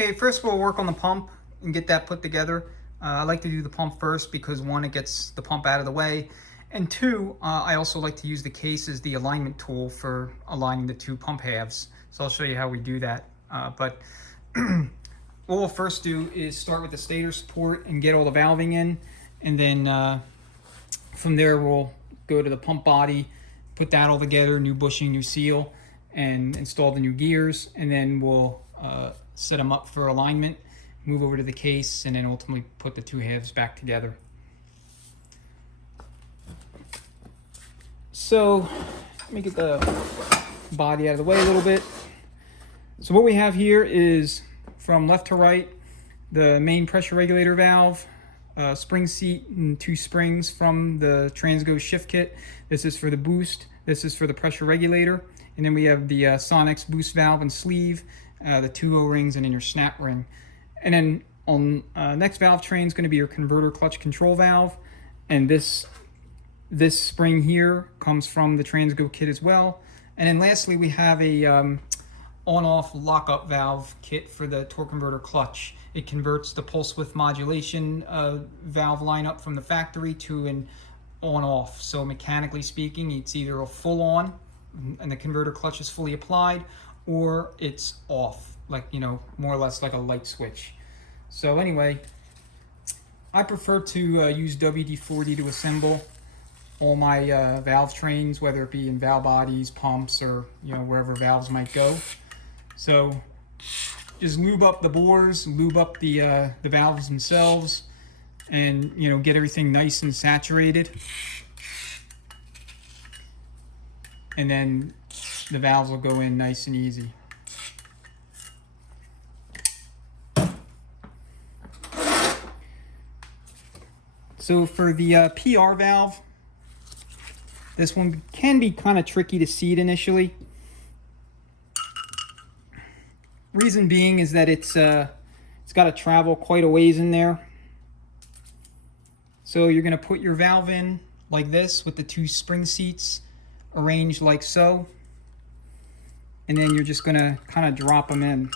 Okay, first we'll work on the pump and get that put together. I like to do the pump first because one, it gets the pump out of the way, and two, I also like to use the case as the alignment tool for aligning the two pump halves. So I'll show you how we do that. But what we'll first do is start with the stator support and get all the valving in, and then from there we'll go to the pump body, put that all together, new bushing, new seal, and install the new gears, and then we'll set them up for alignment, move over to the case, and then ultimately put the two halves back together. So let me get the body out of the way a little bit. So what we have here is, from left to right, the main pressure regulator valve, spring seat, and two springs from the Transgo shift kit. This is for the boost, this is for the pressure regulator, and then we have the Sonex boost valve and sleeve, the two O-rings, and then your snap ring. And then on next valve train is going to be your converter clutch control valve, and this spring here comes from the Transgo kit as well. And then lastly, we have a on-off lockup valve kit for the torque converter clutch. It converts the pulse width modulation valve lineup from the factory to an on-off. So mechanically speaking, it's either a full on and the converter clutch is fully applied, or it's off, like, you know, more or less like a light switch. So anyway, I prefer to use WD-40 to assemble all my valve trains, whether it be in valve bodies, pumps, or, you know, wherever valves might go. So just lube up the bores, lube up the valves themselves, and, you know, get everything nice and saturated. And then the valves will go in nice and easy. So for the PR valve, this one can be kind of tricky to seat initially. Reason being is that it's got to travel quite a ways in there. So you're going to put your valve in like this with the two spring seats arranged like so, and then you're just going to kind of drop them in.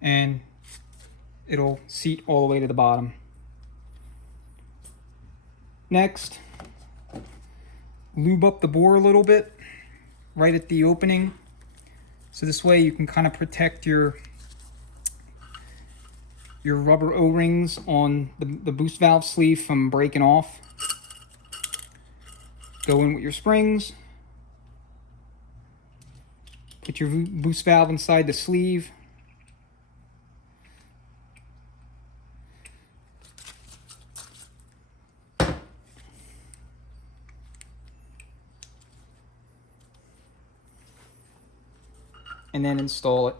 And it'll seat all the way to the bottom. Next, lube up the bore a little bit right at the opening, so this way you can kind of protect your rubber O-rings on the boost valve sleeve from breaking off. Go in with your springs, put your boost valve inside the sleeve, and then install it.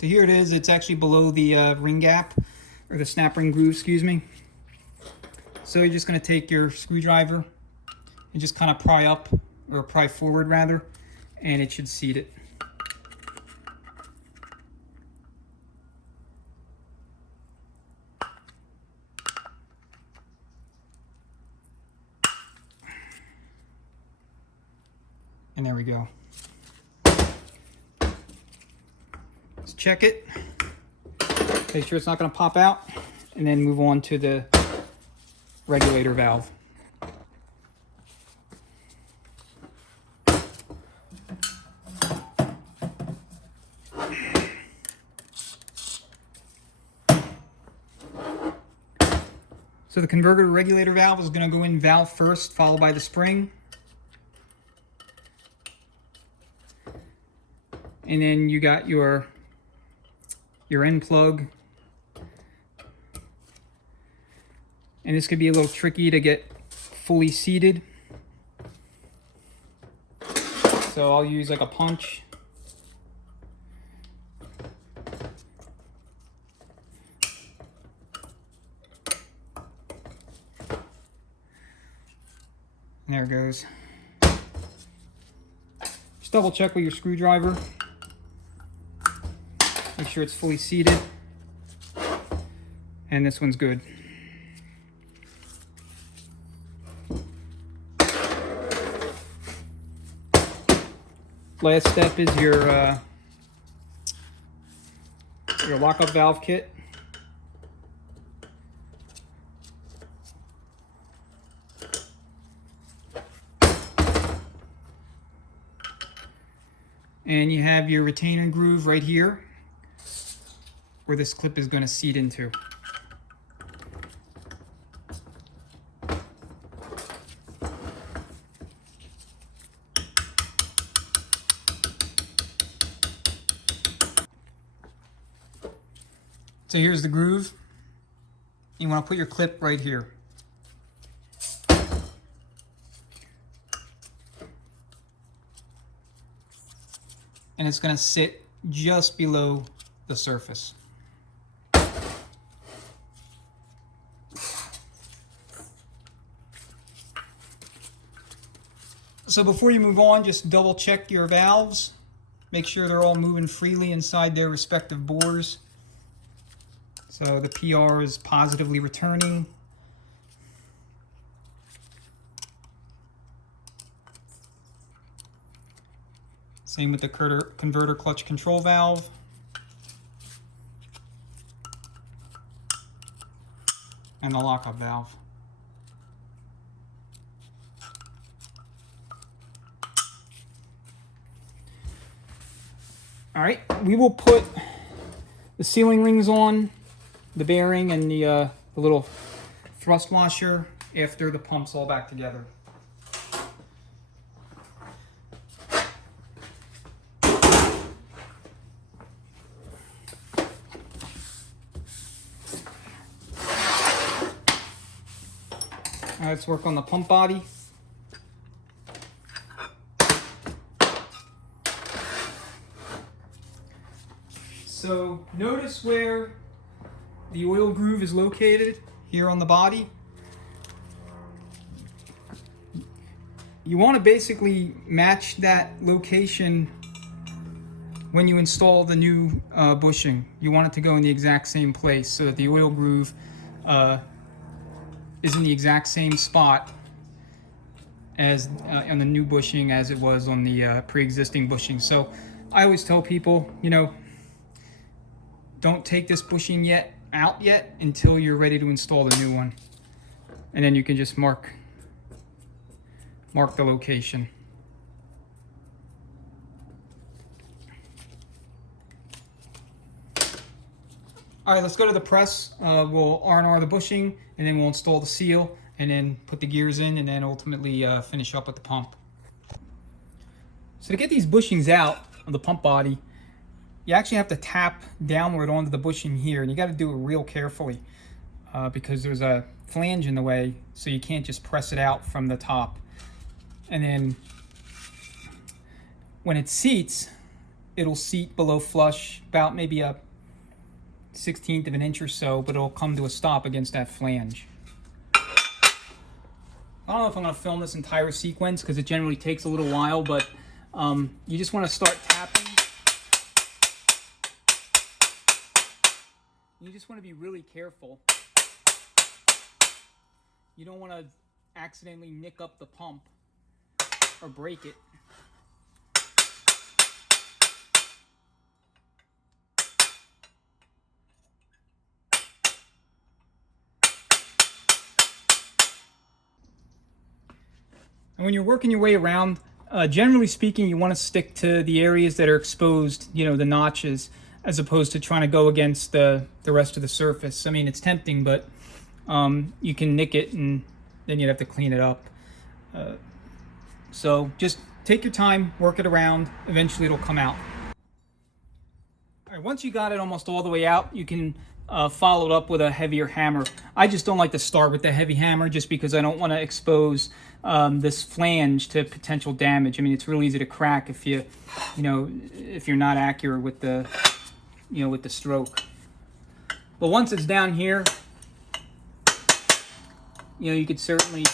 So here it is. It's actually below the ring gap, or the snap ring groove, excuse me. So you're just going to take your screwdriver and just kind of pry up, or pry forward rather, and it should seat it. And there we go. Let's check it. Make sure it's not going to pop out, and then move on to the regulator valve. So the converter regulator valve is going to go in valve first, followed by the spring. And then you got your end plug. And this could be a little tricky to get fully seated. So I'll use like a punch. There it goes. Just double check with your screwdriver. Make sure it's fully seated. And this one's good. Last step is your lockup valve kit. And you have your retainer groove right here where this clip is going to seat into. So here's the groove. You want to put your clip right here. And it's going to sit just below the surface. So before you move on, just double check your valves. Make sure they're all moving freely inside their respective bores. So the PR is positively returning. Same with the converter clutch control valve. And the lockup valve. All right, we will put the sealing rings on, the bearing and the little thrust washer after the pump's all back together. All right, let's work on the pump body. So notice where the oil groove is located here on the body. You want to basically match that location when you install the new bushing. You want it to go in the exact same place so that the oil groove is in the exact same spot as on the new bushing as it was on the pre-existing bushing. So I always tell people, you know, don't take this bushing out yet until you're ready to install the new one. And then you can just mark the location. All right, let's go to the press. We'll R&R the bushing, and then we'll install the seal, and then put the gears in, and then ultimately finish up with the pump. So to get these bushings out of the pump body, you actually have to tap downward onto the bushing here, and you got to do it real carefully because there's a flange in the way, so you can't just press it out from the top. And then when it seats, it'll seat below flush, about maybe a 1/16 of an inch or so, but it'll come to a stop against that flange. I don't know if I'm going to film this entire sequence because it generally takes a little while, but you just want to start tapping. You just want to be really careful. You don't want to accidentally nick up the pump or break it. And when you're working your way around, generally speaking, you want to stick to the areas that are exposed, you know, the notches, as opposed to trying to go against the rest of the surface. I mean, it's tempting, but you can nick it and then you'd have to clean it up. So just take your time, work it around, eventually it'll come out. All right, once you got it almost all the way out, you can follow it up with a heavier hammer. I just don't like to start with the heavy hammer just because I don't want to expose this flange to potential damage. I mean, it's real easy to crack if if you're not accurate with the with the stroke. But once it's down here, you could certainly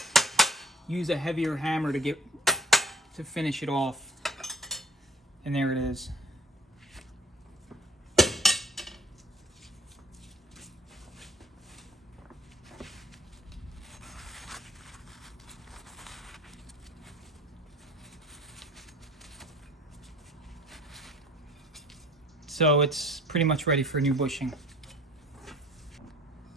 use a heavier hammer to finish it off. And there it is. So it's pretty much ready for new bushing.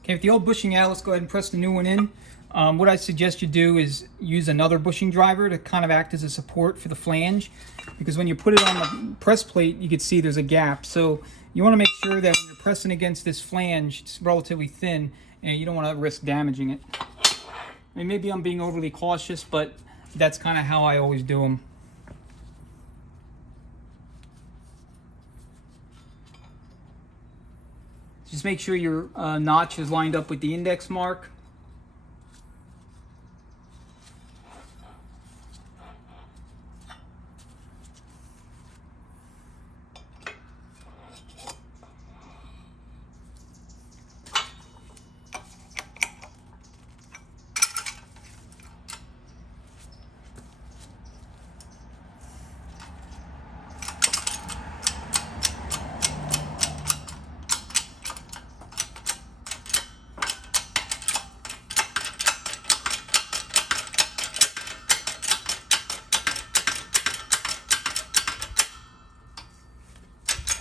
Okay, with the old bushing out, let's go ahead and press the new one in. What I suggest you do is use another bushing driver to kind of act as a support for the flange, because when you put it on the press plate, you can see there's a gap. So you want to make sure that when you're pressing against this flange, it's relatively thin, and you don't want to risk damaging it. I mean, maybe I'm being overly cautious, but that's kind of how I always do them. Just make sure your notch is lined up with the index mark.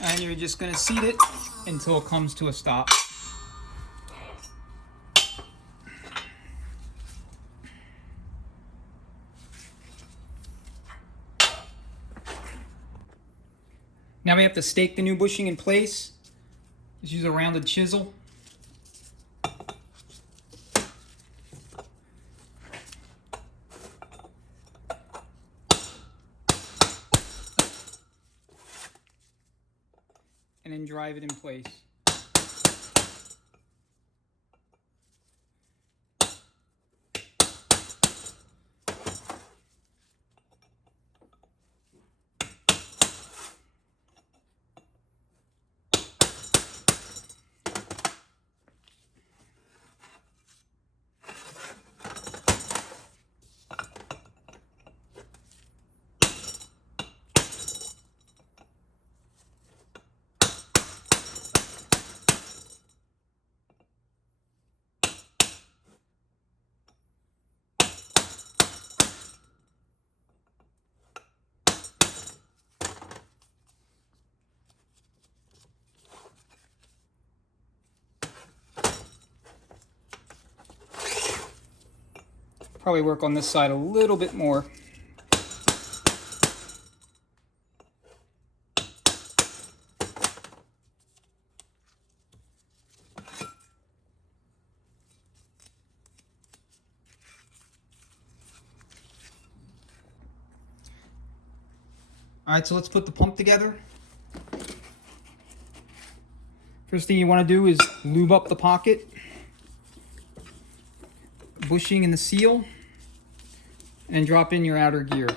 And you're just going to seat it until it comes to a stop. Now we have to stake the new bushing in place. Just use a rounded chisel. And then drive it in place. Probably work on this side a little bit more. All right, so let's put the pump together. First thing you want to do is lube up the pocket, bushing and the seal, and drop in your outer gear.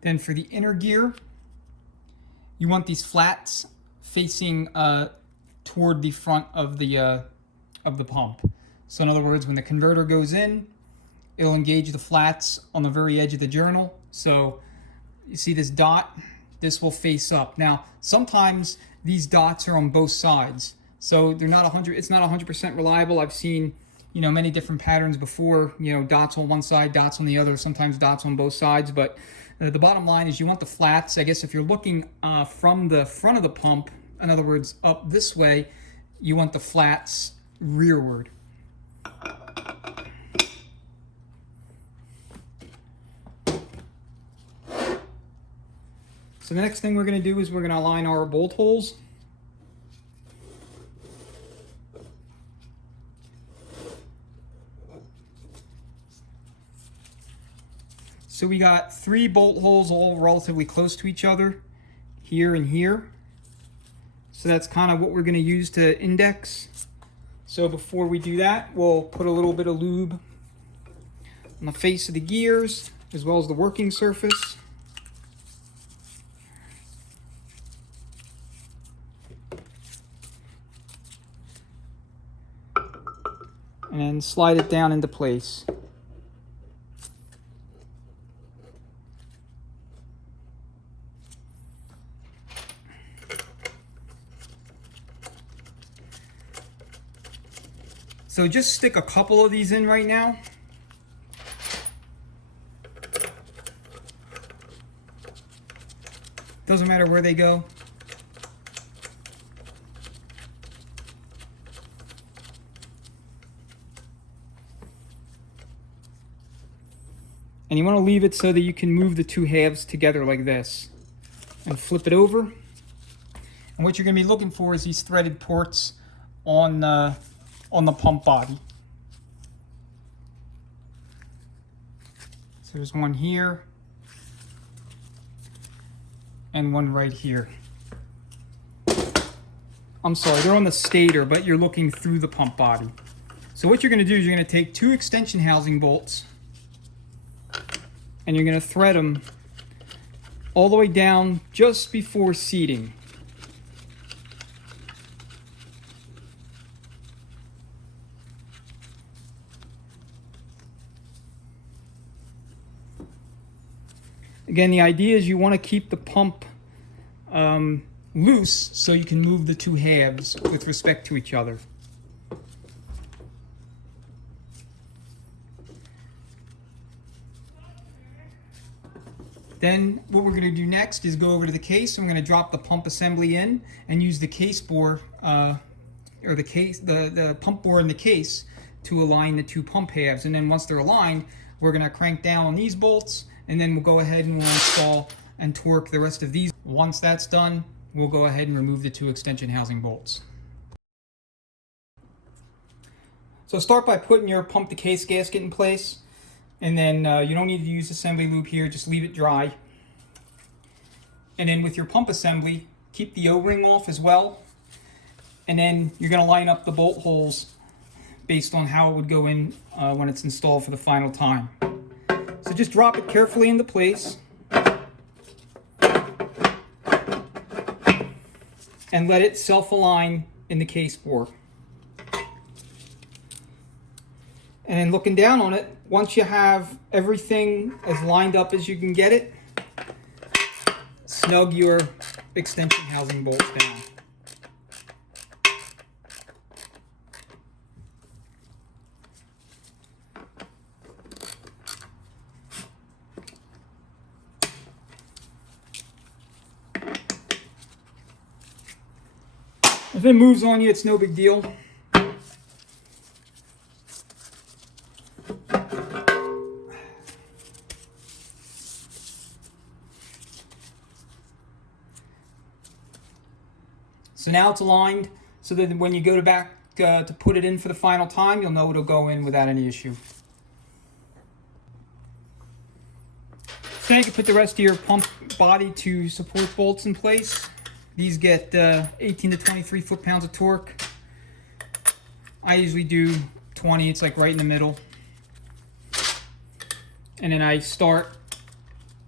Then for the inner gear, you want these flats facing toward the front of the pump. So in other words, when the converter goes in, it'll engage the flats on the very edge of the journal. So you see this dot, this will face up. Now, sometimes these dots are on both sides. So they're not 100, it's not 100% reliable. I've seen, many different patterns before, dots on one side, dots on the other, sometimes dots on both sides. But the bottom line is you want the flats. I guess if you're looking from the front of the pump, in other words, up this way, you want the flats rearward. So the next thing we're going to do is we're going to align our bolt holes. So we got 3 bolt holes all relatively close to each other, here and here. So that's kind of what we're going to use to index. So before we do that, we'll put a little bit of lube on the face of the gears, as well as the working surface. And and slide it down into place. So just stick a couple of these in right now. Doesn't matter where they go. And you want to leave it so that you can move the two halves together like this. And flip it over. And what you're going to be looking for is these threaded ports on the pump body. So there's one here and one right here. I'm sorry, they're on the stator, but you're looking through the pump body. So what you're going to do is you're going to take two extension housing bolts and you're going to thread them all the way down just before seating. Again, the idea is you want to keep the pump loose so you can move the two halves with respect to each other. Then what we're going to do next is go over to the case. I'm going to drop the pump assembly in and use the case bore or the pump bore in the case to align the two pump halves. And then once they're aligned, we're going to crank down on these bolts, and then we'll go ahead and we'll install and torque the rest of these. Once that's done, we'll go ahead and remove the two extension housing bolts. So start by putting your pump to case gasket in place, and then you don't need to use assembly lube here, just leave it dry. And then with your pump assembly, keep the O-ring off as well, and then you're going to line up the bolt holes based on how it would go in when it's installed for the final time. So just drop it carefully into place and let it self-align in the case bore. And then looking down on it, once you have everything as lined up as you can get it, snug your extension housing bolts down. If it moves on you, it's no big deal. So now it's aligned, so that when you go back to put it in for the final time, you'll know it'll go in without any issue. So now you can put the rest of your pump body to support bolts in place. These get 18 to 23 foot-pounds of torque. I usually do 20, it's like right in the middle. And then I start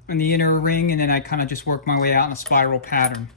in the inner ring, and then I kind of just work my way out in a spiral pattern.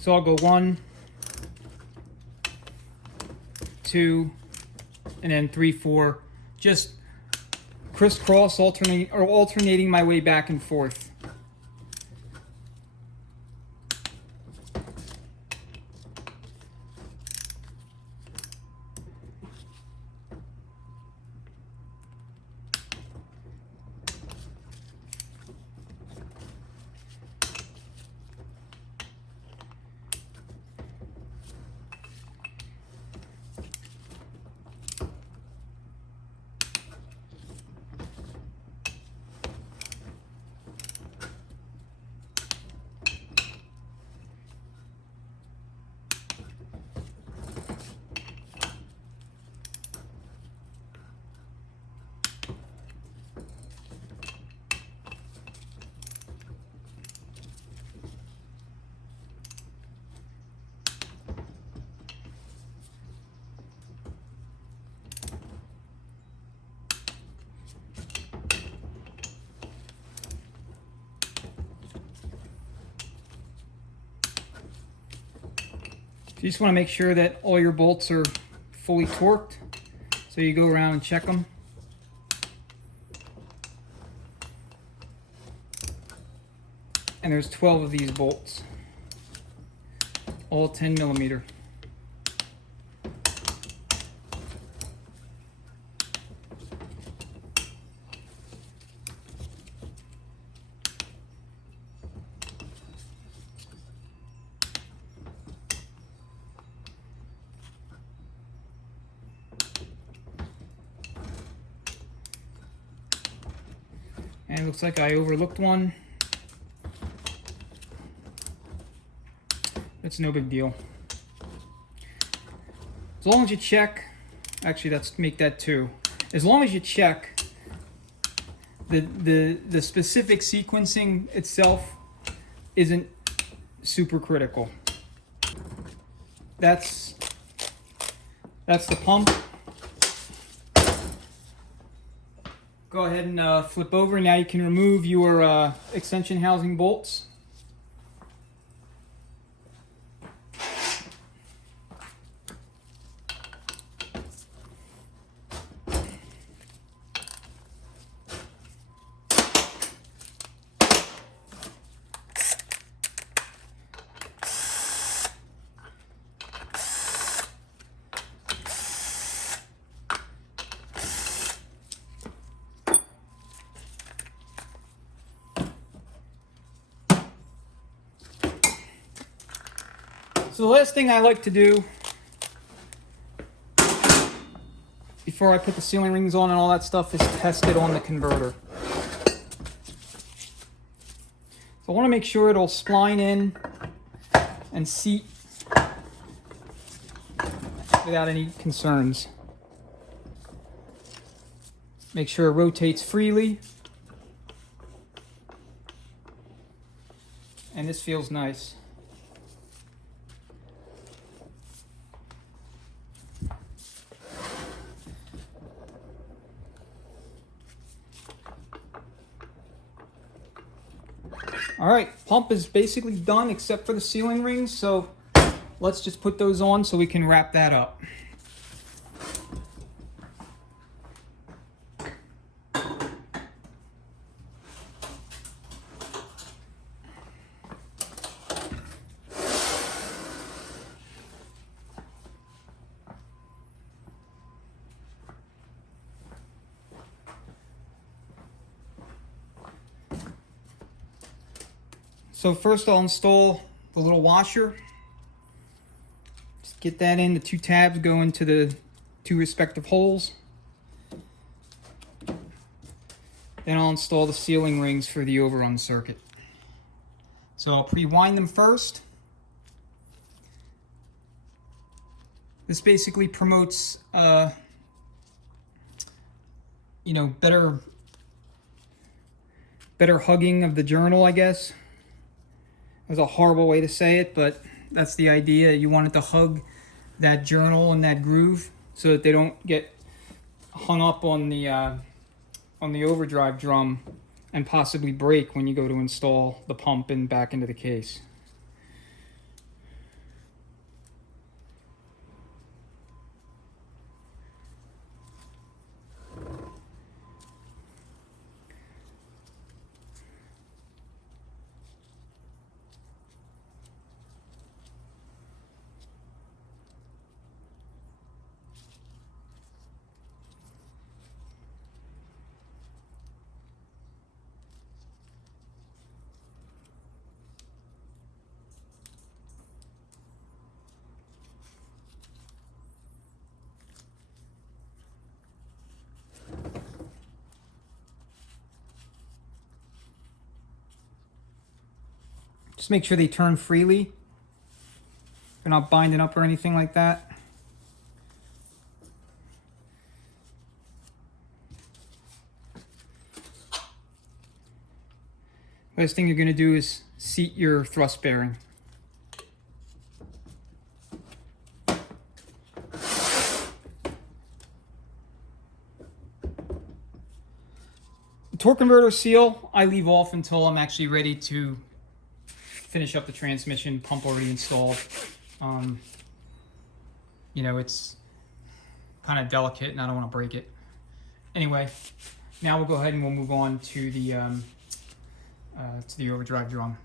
So I'll go 1, 2, and then 3, 4, just crisscross, alternating my way back and forth. you just want to make sure that all your bolts are fully torqued. So you go around and check them. And there's 12 of these bolts, all 10 millimeter. And it looks like I overlooked one. It's no big deal. As long as you check, actually let's make that 2. As long as you check the specific sequencing itself isn't super critical. That's the pump. Go ahead and flip over. Now you can remove your extension housing bolts. So the last thing I like to do before I put the sealing rings on and all that stuff is test it on the converter. So I want to make sure it'll spline in and seat without any concerns. Make sure it rotates freely. And this feels nice. All right, pump is basically done except for the sealing rings, so let's just put those on so we can wrap that up. So first I'll install the little washer. Just get that in. The 2 tabs go into the 2 respective holes. Then I'll install the sealing rings for the overrun circuit. So I'll pre-wind them first. This basically promotes, better hugging of the journal, I guess. That's a horrible way to say it, but that's the idea. You want it to hug that journal and that groove so that they don't get hung up on the overdrive drum and possibly break when you go to install the pump and back into the case. Just make sure they turn freely. They're not binding up or anything like that. First thing you're going to do is seat your thrust bearing. The torque converter seal I leave off until I'm actually ready to finish up the transmission, pump already installed. you know, it's kind of delicate and I don't want to break it. Anyway, now we'll go ahead and we'll move on to the overdrive drum.